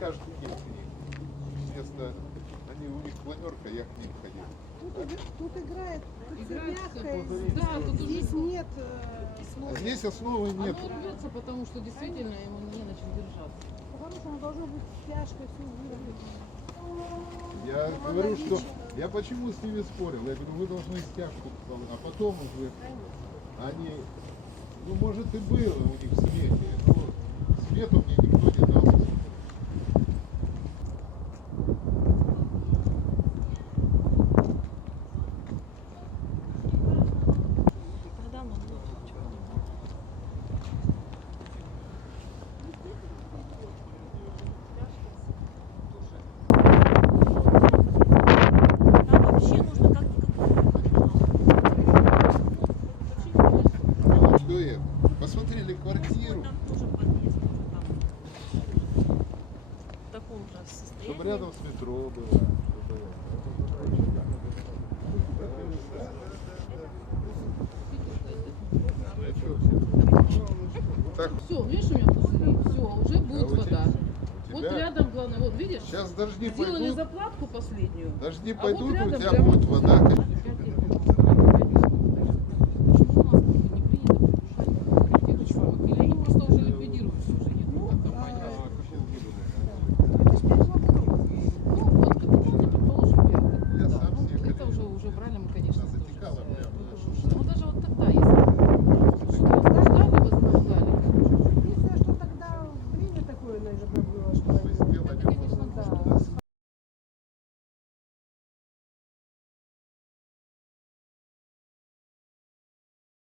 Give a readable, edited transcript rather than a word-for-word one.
каждый день к ним. Вместо, они у них планерка, я к ним ходил. Тут играет, тут мягкое, Да, тут здесь уже нет А основы. здесь основы нет. оно рвется, потому что действительно ему не на чем держаться. По-хорошему должно быть стяжкой, все выровнять. Я говорю, что я почему с ними спорил? Я говорю, вы должны стяжку, а потом уже они, ну может и было у них в смете, но смету мне никто не дал. Когда оно будет? Там вообще нужно Что это? Посмотрели квартиру, там тоже подъезд уже там в таком же чтобы состоянии. рядом с метро было. Чтобы... Так, Все, видишь, у меня пузыри, все, уже будет у тебя- вода. у Вот тебя- рядом, главное, вот видишь, сейчас дожди сделали пойдут, заплатку последнюю. дожди А вот пойдут, и у рядом тебя прямо будет вода.